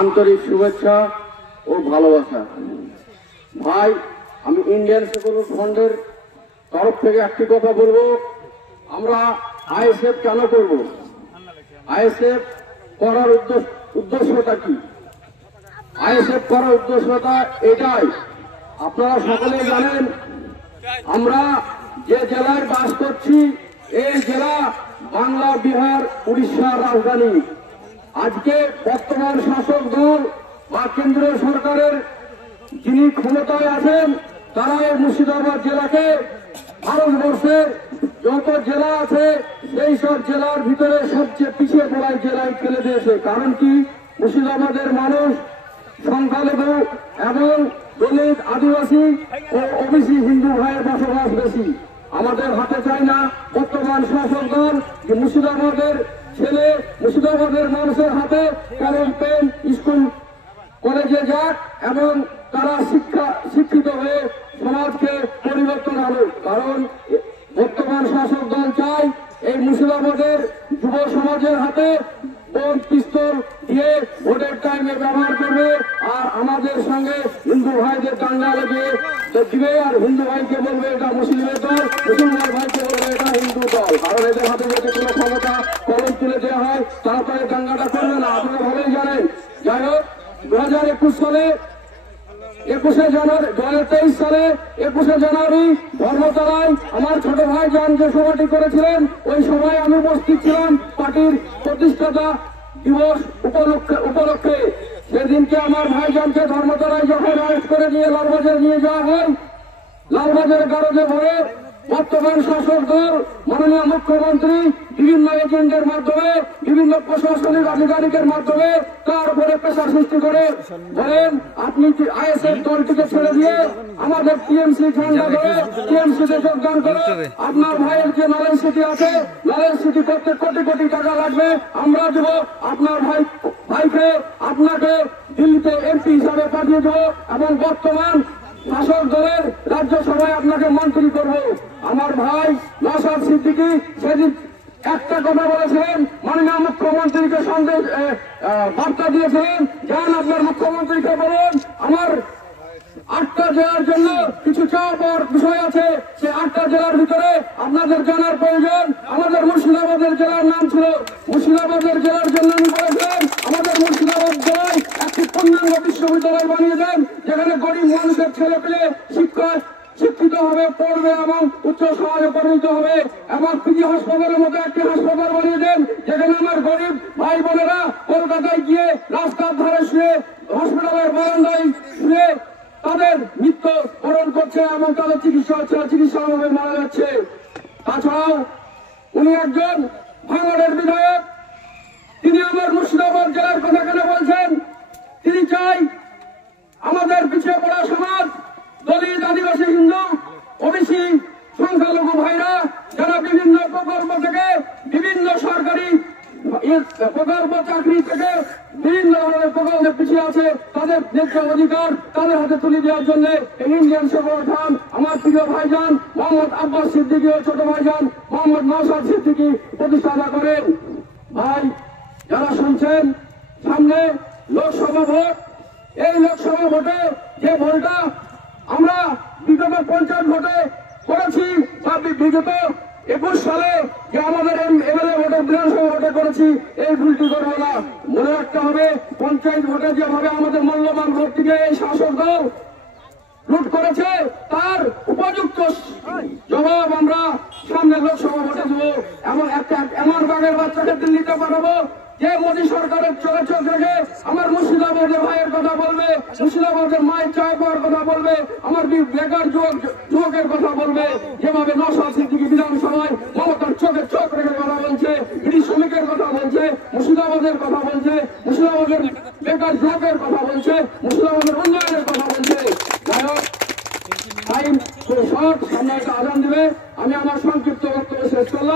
আন্তরিক শুভেচ্ছা ও ভালোবাসা। ভাই, আমি ইন্ডিয়ান সেকুলার ফ্রন্টের তরফ থেকে একটি কথা বলবো, আমরা আইএসএফ কেন করব? আইএসএফ করার উদ্দেশ্যটা কি? আইএসএফ করার উদ্দেশ্যটা এটাই, আপনারা সকলেই জানেন আমরা যে জেলায় বাস করছি এই জেলা বাংলা, বিহার, উড়িষ্যার রাজধানী। আজকে বর্তমান শাসক দল বা কেন্দ্রীয় সরকারের যিনি ক্ষমতায় আছেন তারা এই মুর্শিদাবাদ জেলাকে ভারতবর্ষের যত জেলা আছে সেই সব জেলার ভিতরে সবচেয়ে পিছিয়ে পড়া জেলায় ফেলে দিয়েছে। কারণ কি? মুর্শিদাবাদের মানুষ সংখ্যালঘু এবং দলিত, আদিবাসী ও ওবিসি হিন্দু ভাইয়ের বসবাস বেশি। আমাদের হাতে চায় না বর্তমান শাসক দল যে মুর্শিদাবাদের ছেলে, মুর্শিদাবাদের মানুষের হাতে কলম, পেন, স্কুল কলেজে যাক এবং তারা শিক্ষিত হয়ে সমাজকে পরিবর্তন আনুক। কারণ বর্তমান শাসক দল চায় এই মুর্শিদাবাদের যুব সমাজের হাতে বোম, পিস্তল দিয়ে ভোটের টাইমে ব্যবহার করবে, আর আমাদের সঙ্গে হিন্দু ভাইদের দাঙ্গা লেগে দিবে, আর হিন্দু ভাইকে বলবে এটা মুসলিমের দল, মুসলমান ভাইকে বলবে এটা হিন্দু দল। কারণ এদের হাতে যদি কোনো ক্ষমতা কলম তুলে দেওয়া হয় তারা তো এই দাঙ্গাটা করবে না, আপনারা ভালোই জানেন। যাই হোক, 2021 সালে 21শে জানুয়ারি 2023 সালে 21শে জানুয়ারি ধর্মতলায় আমার ছোট ভাইজান যে সভাটি করেছিলেন ওই সভায় আমি উপস্থিত ছিলাম পার্টির প্রতিষ্ঠাতা দিবস উপলক্ষে। সেদিনকে আমার ভাইজানকে ধর্মতলায় যখন অ্যারেস্ট করে নিয়ে লালবাজারে নিয়ে যাওয়া হয়, লালবাজারের গারদে ভরে বর্তমান শাসক দল মাননীয় মুখ্যমন্ত্রী বিভিন্ন এজেন্টের মাধ্যমে, বিভিন্ন প্রশাসনিক আধিকারিকের মাধ্যমে তার উপরে প্রেসার সৃষ্টি করে বলেন আপনি আইএসএফ দলটিকে ছেড়ে দিয়ে আমাদের টিএমসি ঝান্ডা ধরে টিএমসিতে যোগদান করে আপনার ভাইয়ের যে নলেজ সিটি আছে, নলেজ সিটি করতে কোটি কোটি টাকা লাগবে, আমরা দেব আপনার ভাইকে, আপনাকে দিল্লিতে এমপি হিসাবে পাঠিয়ে দেবো এবং বর্তমান শাসক দলের রাজ্যসভায় আপনাকে মন্ত্রী করব। আমার ভাই নওশাদ সিদ্দিকী সেদিন একটা কথা বলেছিলেন, মাননীয় মুখ্যমন্ত্রীকে বার্তা দিয়েছিলেন, যান আপনার মুখ্যমন্ত্রীকে বলুন আমার 8টা জেলার জন্য কিছু চাওয়া পাওয়ার বিষয় আছে, সে 8টা জেলার ভিতরে আপনাদের জানার প্রয়োজন। আমাদের মুর্শিদাবাদের জেলার নাম ছিল, মুর্শিদাবাদের জেলার জন্য আমি বলেছিলেন আমাদের মুর্শিদাবাদ জেলায় একটি পূর্ণাঙ্গ বিশ্ববিদ্যালয় বানিয়ে দেন, যেখানে গরিব মানুষের ছেলে পেলে শিক্ষিত হবে, পড়বে এবং উচ্চ সমাজে পরিণত হবে, এবং পিজি হাসপাতালের মতো একটি হাসপাতাল বানিয়ে দেন যেখানে আমার গরিব ভাই বোনেরা কলকাতায় গিয়ে রাস্তার ধারে শুয়ে, হসপিটালের বারান্দায় শুয়ে তাদের মৃত্যু বরণ করছে এবং তাদের চিকিৎসা অভাবে মারা যাচ্ছে। তাছাড়াও উনি একজন ভাঙড়ের বিধায়ক, তিনি আমার মুর্শিদাবাদ জেলার কথা কেন বলছেন? তিনি চাই আমাদের পিছিয়ে পড়া সমাজ, দলিত, আদিবাসী, হিন্দু, ওবিসি, সংখ্যালঘু ভাইরা যারা বিভিন্ন প্রকল্প থেকে, বিভিন্ন সরকারি প্রকল্প, চাকরি থেকে বিভিন্ন ধরনের প্রকল্পে পিছিয়ে আছে, তাদের ন্যায্য অধিকার তাদের হাতে তুলে দেওয়ার জন্য এই ইন্ডিয়ান সেকুলার ফ্রন্ট আমার প্রিয় ভাইজান মোহাম্মদ আব্বাস সিদ্দিকী ও ছোট ভাইজান মোহাম্মদ নওশাদ সিদ্দিকী প্রতিষ্ঠাতা করেন। ভাই যারা শুনছেন, সামনে লোকসভা ভোট, এই লোকসভা ভোটে যে ভোটটা আমরা বিগত পঞ্চায়েত ভোটে করেছি বা বিগত 21 সালে যে আমাদের এমএলএ ভোটে, বিধানসভা ভোটে করেছি, এই ভুলটি করবো না। মনে রাখতে হবে পঞ্চায়েত ভোটে যেভাবে আমাদের মূল্যবান ভোটটিকে এই শাসক দল লুট করেছে তার উপযুক্ত জবাব আমরা সামনে লোকসভা ভোটে দেবো। এমন একটা এমন বাঘের বাচ্চাকে দিল্লিতে পাঠাবো যে মোদী সরকারের চোখে চোখ রেখে আমার মুর্শিদাবাদের ভাইয়ের কথা বলবে, মুর্শিদাবাদের মায়ের চায় পাওয়ার কথা বলবে, আমার বেকার যুবকের কথা বলবে, যেভাবে নওশাদ সিদ্দিকী বিধানসভায় মমতার চোখে চোখ রেখে কথা বলছে, বিড়ি শ্রমিকের কথা বলছে, মুর্শিদাবাদের কথা বলছে, মুর্শিদাবাদের বেকার যুবকের কথা বলছে, মুর্শিদাবাদের উন্নয়নের কথা বলছে। যাই হোক, টাইম খুব শর্ট, সামনে একটা আজান দিবে, আমি আমার সংক্ষিপ্ত বক্তব্য শেষ করলাম।